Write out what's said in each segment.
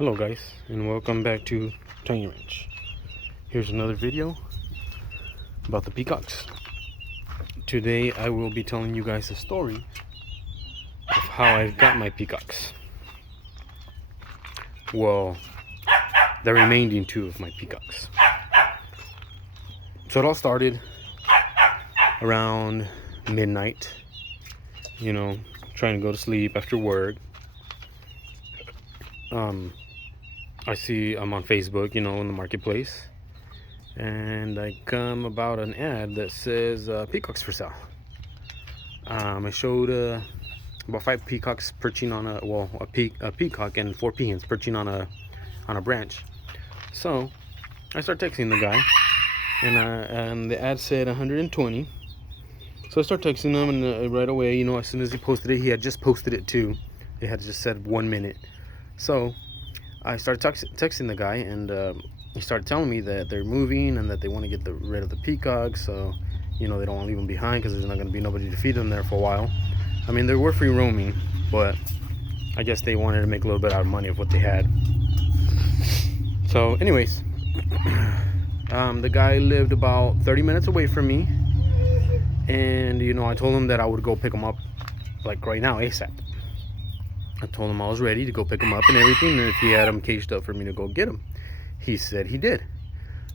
Hello guys, and welcome back to Tiny Ranch. Here's another video about the peacocks. Today I will be telling you guys a story of how I got my peacocks. Well, the remaining two of my peacocks. So it all started around midnight, trying to go to sleep after work. I'm on Facebook, in the marketplace, and I come about an ad that says peacocks for sale. I showed about 5 peacocks perching on a peacock and 4 peahens perching on a branch. So I start texting the guy, and the ad said 120. So I start texting him, and right away, as soon as he posted it, he had just posted it too. It had just said 1 minute. So I started texting the guy, and he started telling me that they're moving and that they want to get rid of the peacocks, so they don't want to leave them behind because there's not going to be nobody to feed them there for a while. I mean, they were free roaming, but I guess they wanted to make a little bit out of money of what they had. So anyways, the guy lived about 30 minutes away from me, and I told him that I would go pick him up like right now, ASAP. I told him I was ready to go pick him up and everything, and if he had him caged up for me to go get him. He said he did.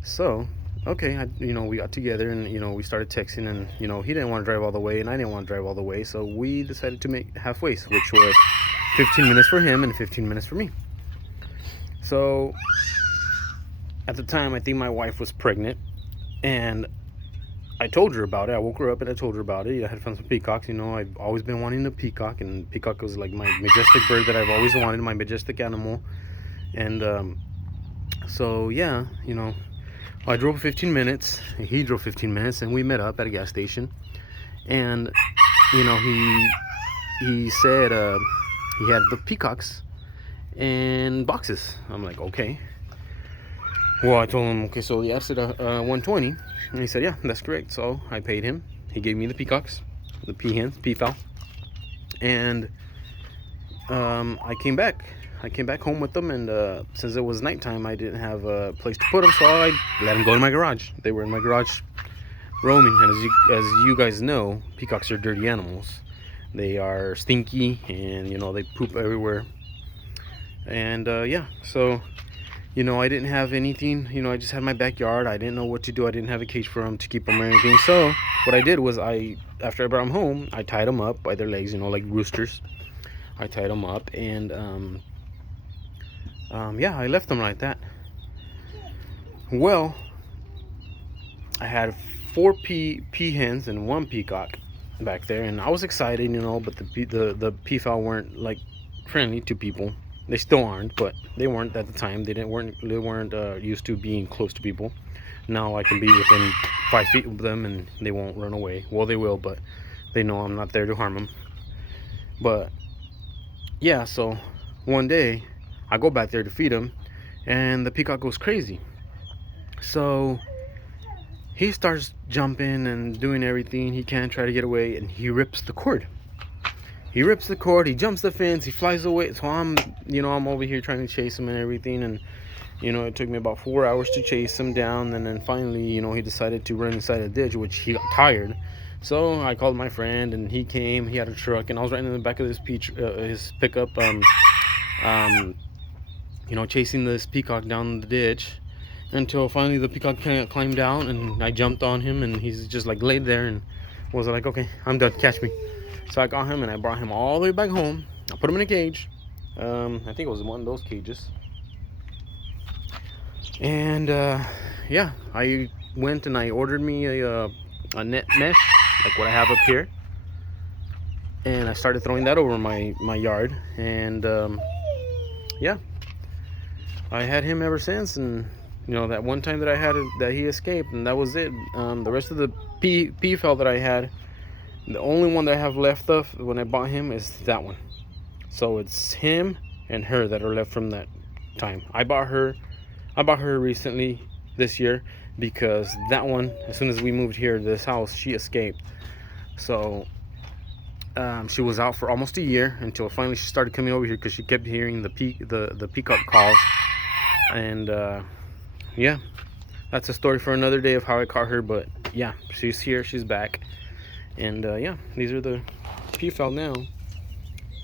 So, okay, we got together, and we started texting, and he didn't want to drive all the way, and I didn't want to drive all the way, so we decided to make halfway, which was 15 minutes for him and 15 minutes for me. So, at the time, I think my wife was pregnant, and I told her about it. I woke her up and I told her about it. I had found some peacocks. I've always been wanting a peacock, and peacock was like my majestic bird that I've always wanted, my majestic animal. And so yeah, I drove 15 minutes, and he drove 15 minutes, and we met up at a gas station. And he said he had the peacocks in boxes. I'm like, okay. Well, I told him, okay, so the ad said 120, and he said, yeah, that's correct. So I paid him. He gave me the peacocks, the peafowl, and I came back home with them, and since it was nighttime, I didn't have a place to put them, so I let them go in my garage. They were in my garage roaming, and as you guys know, peacocks are dirty animals. They are stinky, and they poop everywhere. And yeah, so I didn't have anything. I just had my backyard. I didn't know what to do. I didn't have a cage for them to keep them or anything. So what I did was, after I brought them home, I tied them up by their legs, like roosters. I tied them up, and yeah, I left them like that. Well, I had 4 peahens and 1 peacock back there, and I was excited, but the peafowl weren't like friendly to people. They still aren't, but they weren't at the time. They weren't used to being close to people. Now I can be within 5 feet of them, and they won't run away. Well, they will, but they know I'm not there to harm them. But yeah, so one day I go back there to feed him, and the peacock goes crazy. So he starts jumping and doing everything he can, try to get away, and he rips the cord. He jumps the fence, he flies away. So I'm over here trying to chase him and everything, and it took me about 4 hours to chase him down, and then finally, he decided to run inside a ditch, which he got tired. So I called my friend, and he came. He had a truck, and I was right in the back of his pickup, chasing this peacock down the ditch, until finally the peacock climbed down, and I jumped on him, and he's just like laid there, and was like, okay, I'm done, catch me. So I got him, and I brought him all the way back home. I put him in a cage. I think it was one of those cages. And yeah, I went and I ordered me a net mesh, like what I have up here. And I started throwing that over my yard. And yeah, I had him ever since. And that one time that I had that he escaped, and that was it. The rest of the peafowl that I had, the only one that I have left of when I bought him is that one. So it's him and her that are left from that time. I bought her recently this year, because that one, as soon as we moved here to this house, she escaped. So She was out for almost a year until finally she started coming over here because she kept hearing the peacock calls. And yeah, that's a story for another day of how I caught her. But yeah, she's here, she's back. And yeah, these are the peafowl now.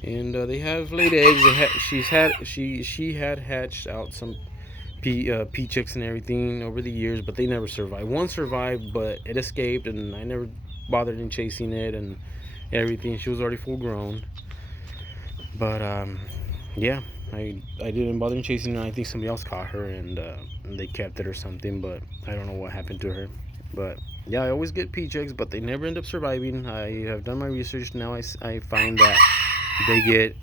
And they have laid eggs. She had hatched out some pea chicks and everything over the years, but they never survived. One survived, but it escaped, and I never bothered in chasing it and everything. She was already full grown. But yeah, I didn't bother in chasing it. I think somebody else caught her, and they kept it or something. But I don't know what happened to her. But yeah, I always get pea chicks, but they never end up surviving. I have done my research. Now I find that they get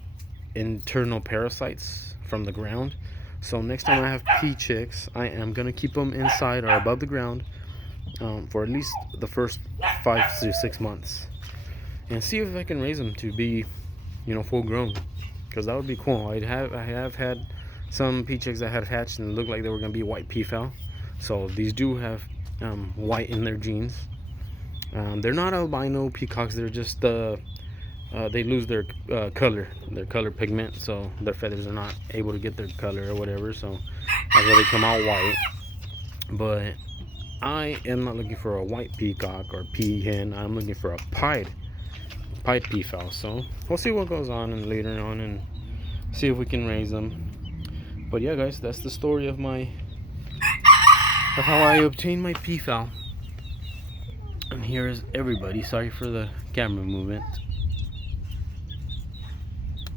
internal parasites from the ground. So next time I have pea chicks, I am gonna keep them inside or above the ground for at least the first 5 to 6 months, and see if I can raise them to be, full grown, because that would be cool. I have had some pea chicks that had hatched and looked like they were gonna be white peafowl. So these do have white in their genes. They're not albino peacocks. They're just they lose their color pigment, so their feathers are not able to get their color or whatever. So that's why they come out white. But I am not looking for a white peacock or pea hen. I'm looking for a pied peafowl. So we'll see what goes on and later on, and see if we can raise them. But yeah, guys, that's the story of how I obtained my peafowl. And here is everybody. Sorry for the camera movement.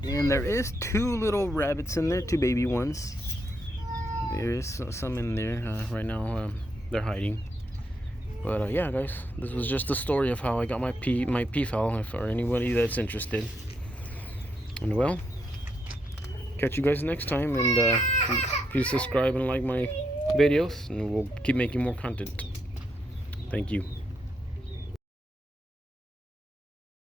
And there is 2 little rabbits in there, 2 baby ones. There is some in there right now. They're hiding. But yeah, guys, this was just the story of how I got my peafowl, for anybody that's interested. And well, catch you guys next time, and please subscribe and like my videos, and we'll keep making more content. Thank you.